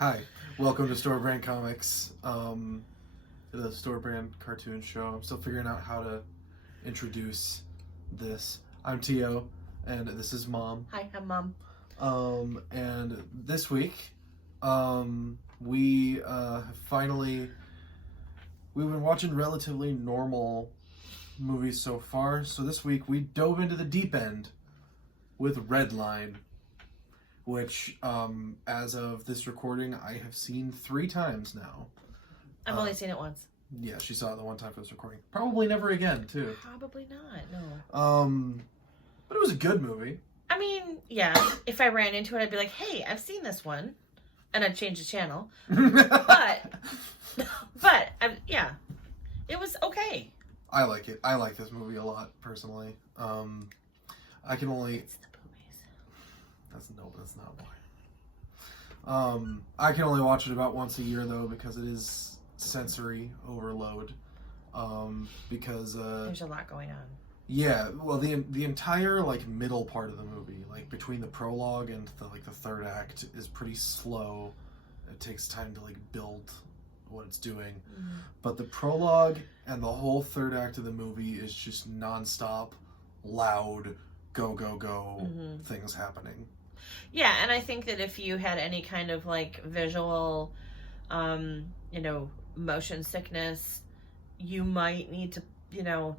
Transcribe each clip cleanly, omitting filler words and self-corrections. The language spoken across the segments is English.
Hi, welcome to Store Brand Comics, the Store Brand cartoon show. I'm still figuring out how to introduce this. I'm Tio, and this is Mom. Hi, I'm Mom. And this week, we've been watching relatively normal movies so far. So this week we dove into the deep end with Redline, which, as of this recording, I have seen 3 times now. I've only seen it once. Yeah, she saw it the one time for this recording. Probably never again, too. Probably not, no. But it was a good movie. I mean, yeah, if I ran into it, I'd be like, hey, I've seen this one. And I'd change the channel. but, yeah, it was okay. I like it. I like this movie a lot, personally. I can only... It's the boobies. That's not why. I can only watch it about once a year, though, because it is sensory overload. Because there's a lot going on. Yeah, well, the entire middle part of the movie, between the prologue and the third act, is pretty slow. It takes time to build what it's doing. Mm-hmm. But the prologue and the whole third act of the movie is just nonstop, loud, go mm-hmm. things happening. Yeah, and I think that if you had any kind of visual, motion sickness, you might need to,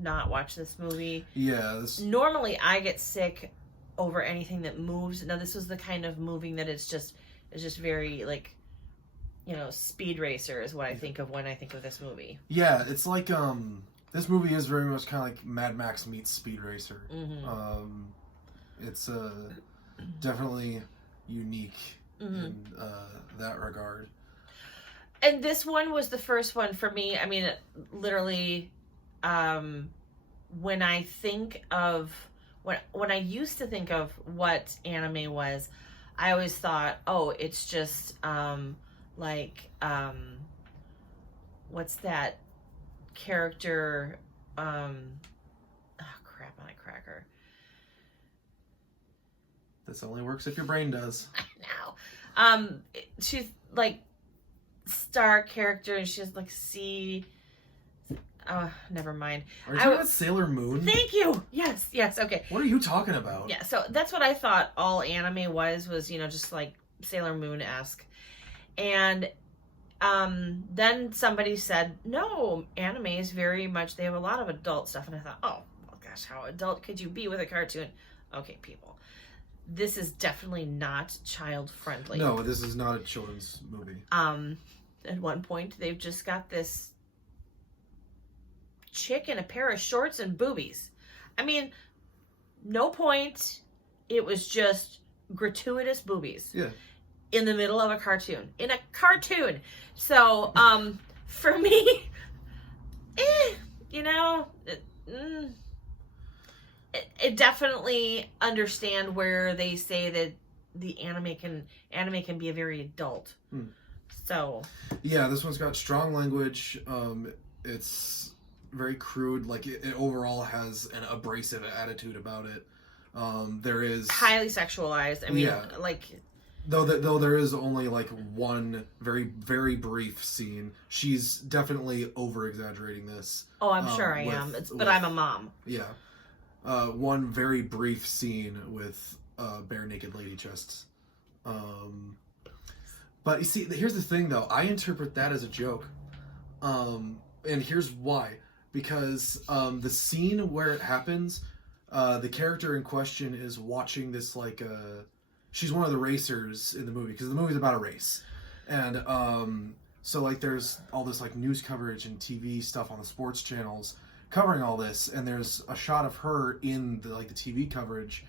not watch this movie. Yeah. Normally, I get sick over anything that moves. Now, this was the kind of moving that it's just very Speed Racer is what I think of when I think of this movie. Yeah, it's this movie is very much kind of like Mad Max meets Speed Racer. Mm-hmm. It's definitely unique mm-hmm. in that regard. And this one was the first one for me. I mean, literally, when I think of when I used to think of what anime was, I always thought, oh, it's just what's that character? Oh crap on a cracker. This only works if your brain does. I know. She's star character, and she's C. Oh, never mind. Are you talking about Sailor Moon? Thank you. Yes. Okay. What are you talking about? Yeah. So that's what I thought all anime was just like Sailor Moon-esque, and then somebody said, no, anime is very much. They have a lot of adult stuff, and I thought, oh, well, gosh, how adult could you be with a cartoon? Okay, people. This is definitely not child-friendly. No, this is not a children's movie. At one point, they've just got this chick in a pair of shorts and boobies. I mean, no point. It was just gratuitous boobies. Yeah. In the middle of a cartoon. In a cartoon. So, for me, it definitely understand where they say that the anime can be a very adult. So yeah, this one's got strong language. It's very crude. It overall has an abrasive attitude about it. There is highly sexualized. I mean, yeah. Though there is only one very, very brief scene. She's definitely over exaggerating this. Oh, I'm sure I am. But I'm a mom. Yeah. One very brief scene with bare naked lady chests. But you see, here's the thing though. I interpret that as a joke. And here's why. Because the scene where it happens, the character in question is watching this she's one of the racers in the movie, because the movie's about a race. And so there's all this news coverage and TV stuff on the sports channels covering all this, and there's a shot of her in the TV coverage,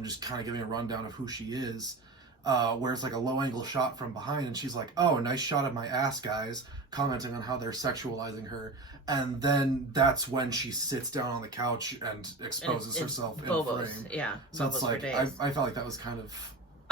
just kind of giving a rundown of who she is, where it's a low angle shot from behind, and she's like, oh, nice shot of my ass, guys, commenting on how they're sexualizing her. And then that's when she sits down on the couch and exposes herself in frame. Yeah. So it's I felt like that was kind of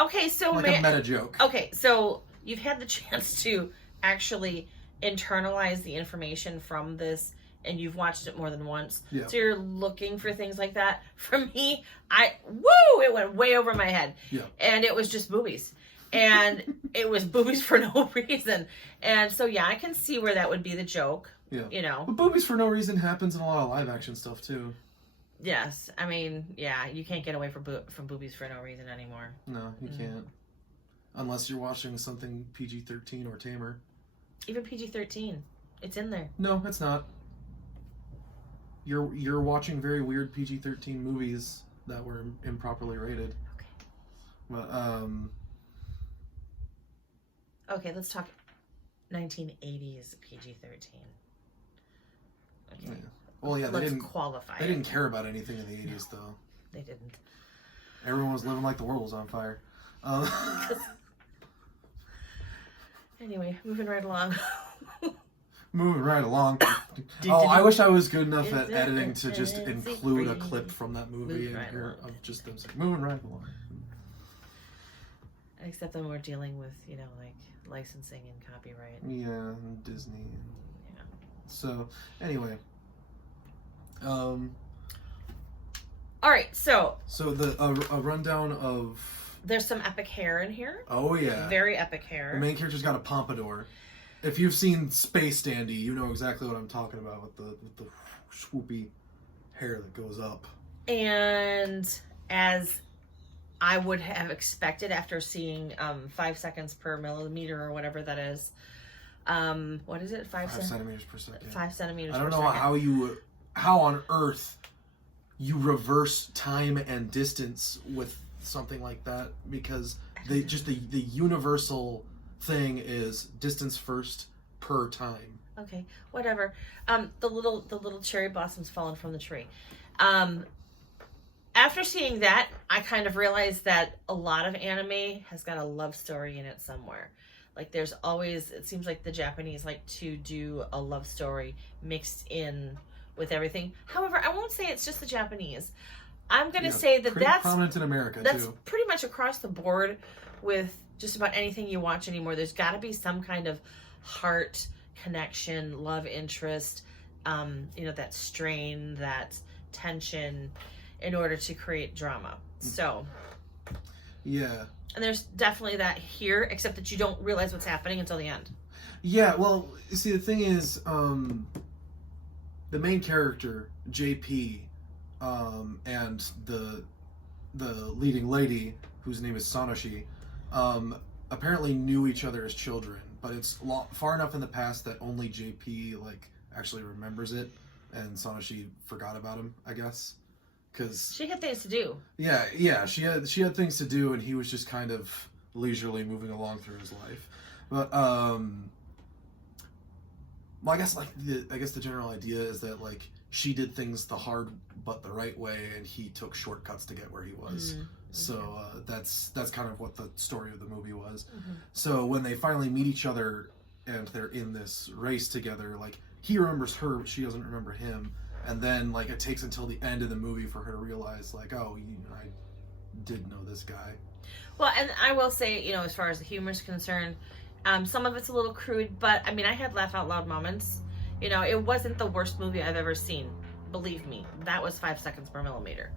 okay, so a meta joke. Okay, so you've had the chance to actually internalize the information from this, and you've watched it more than once. Yeah. So you're looking for things like that. For me, it went way over my head. Yeah. And it was just boobies. and it was boobies for no reason. And so, yeah, I can see where that would be the joke. Yeah. You know. But boobies for no reason happens in a lot of live action stuff too. Yes. I mean, yeah, you can't get away from boobies for no reason anymore. No, you can't. Unless you're watching something PG-13 or tamer. Even PG-13. It's in there. No, it's not. You're watching very weird PG-13 movies that were improperly rated. Okay. But, Okay, let's talk 1980s PG-13. Okay. Yeah. Well, yeah, Let's qualify. They didn't care about anything in the 80s, though. They didn't. Everyone was living like the world was on fire. Anyway, moving right along. Moving right along. Oh, I wish I was good enough at editing to just include a clip from that movie in here of just them saying, moving right along. Except then we're dealing with, you know, like licensing and copyright. Yeah, and Disney. Yeah. So, anyway. All right, so a rundown of... There's some epic hair in here. Oh, yeah. Very epic hair. The main character's got a pompadour. If you've seen Space Dandy, you know exactly what I'm talking about with the swoopy hair that goes up. And as I would have expected after seeing 5 seconds per millimeter or whatever that is. What is it? 5 centimeters per second. 5 centimeters per second. I second. don't know how on earth you reverse time and distance with something like that, because the universal thing is distance first per time. Okay, whatever. The little cherry blossoms falling from the tree. After seeing that, I kind of realized that a lot of anime has got a love story in it somewhere. Like there's always, it seems like the Japanese like to do a love story mixed in with everything. However, I won't say it's just the Japanese. I'm going to say that that's prominent in America that's too. Pretty much across the board with just about anything you watch anymore. There's got to be some kind of heart connection, love interest, you know, that strain, that tension in order to create drama. So, yeah. And there's definitely that here, except that you don't realize what's happening until the end. Yeah, well, see, the thing is, the main character, JP, and the leading lady, whose name is Sanashi, apparently knew each other as children, but it's far enough in the past that only JP like actually remembers it, and Sanashi forgot about him, I guess, because she had things to do. Yeah, she had things to do, and he was just kind of leisurely moving along through his life. But well, I guess the general idea is that like she did things the hard but the right way, and he took shortcuts to get where he was. Mm-hmm. So that's kind of what the story of the movie was. Mm-hmm. So when they finally meet each other and they're in this race together, like he remembers her, but she doesn't remember him. And then like it takes until the end of the movie for her to realize like, oh, I did know this guy. Well, and I will say, you know, as far as the humor is concerned, some of it's a little crude, but I mean, I had laugh out loud moments. You know, it wasn't the worst movie I've ever seen. Believe me, that was 5 seconds per millimeter.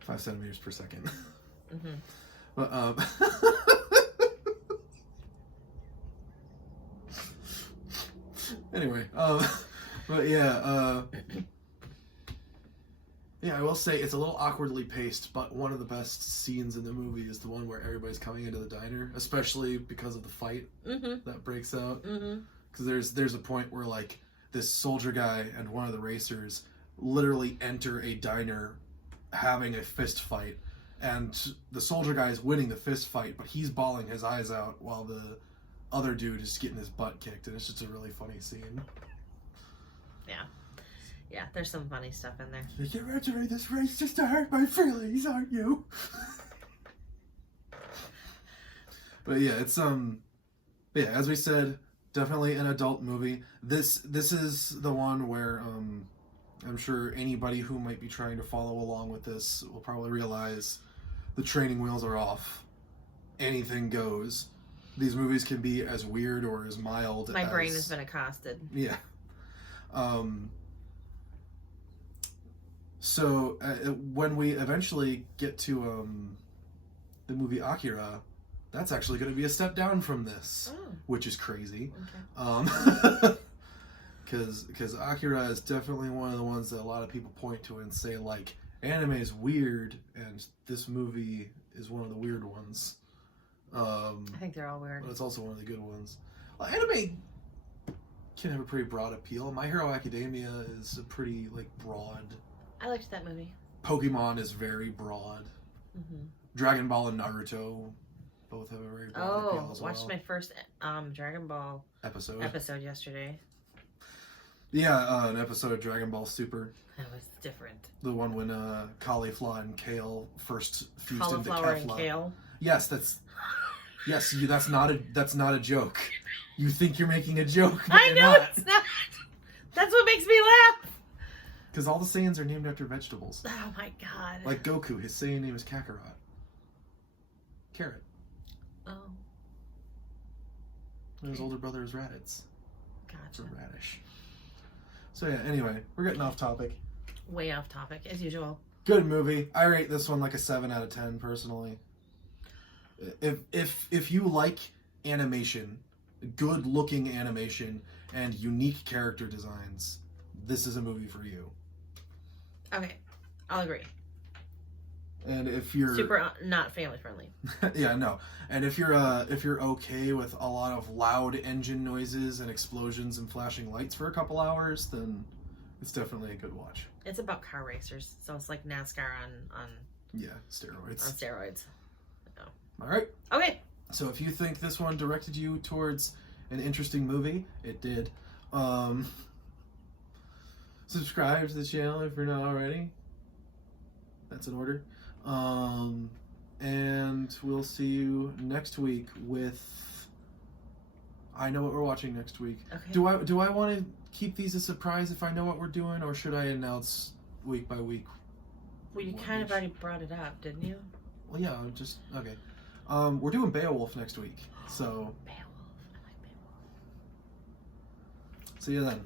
5 centimeters per second. Mm-hmm. But, anyway, but yeah, I will say it's a little awkwardly paced, but one of the best scenes in the movie is the one where everybody's coming into the diner, especially because of the fight that breaks out. Because there's a point where like this soldier guy and one of the racers literally enter a diner having a fist fight, and the soldier guy is winning the fist fight, but he's bawling his eyes out while the other dude is getting his butt kicked, and it's just a really funny scene. Yeah, there's some funny stuff in there. You're entering this race just to hurt my feelings, aren't you? But yeah, it's yeah, as we said, definitely an adult movie. This is the one where I'm sure anybody who might be trying to follow along with this will probably realize the training wheels are off. Anything goes. These movies can be as weird or as mild. My brain has been accosted. Yeah. So when we eventually get to the movie Akira, that's actually going to be a step down from this, which is crazy. Okay. Because Akira is definitely one of the ones that a lot of people point to and say, like, anime is weird, and this movie is one of the weird ones. I think they're all weird. But it's also one of the good ones. Well, anime can have a pretty broad appeal. My Hero Academia is a pretty, like, broad. I liked that movie. Pokemon is very broad. Mm-hmm. Dragon Ball and Naruto both have a very broad appeal as well. Watched my first Dragon Ball episode yesterday. Yeah, an episode of Dragon Ball Super. That was different. The one when cauliflower and kale first fused into Cauliflower Kefla. and kale. Yes, that's not a joke. You think you're making a joke, but I you're know not. it's not. That's what makes me laugh. Because all the Saiyans are named after vegetables. Oh my god. Like Goku, his Saiyan name is Kakarot. Carrot. Oh. And his older brother is Raditz. Gotcha. Or Radish. So yeah, anyway, we're getting off topic. Way off topic, as usual. Good movie. I rate this one like a 7 out of 10, personally. If you like animation, good-looking animation, and unique character designs, this is a movie for you. Okay, I'll agree. And if you're super not family friendly. yeah, no. And if you're okay with a lot of loud engine noises and explosions and flashing lights for a couple hours, then it's definitely a good watch. It's about car racers, so it's like NASCAR on steroids. On steroids. All right. Okay. So if you think this one directed you towards an interesting movie, it did. Subscribe to the channel if you're not already. That's in order. And we'll see you next week with... I know what we're watching next week. Okay. Do I want to keep these a surprise if I know what we're doing, or should I announce week by week? Well, you kind of already brought it up, didn't you? Well, yeah, just... Okay. We're doing Beowulf next week, so... Beowulf. I like Beowulf. See you then.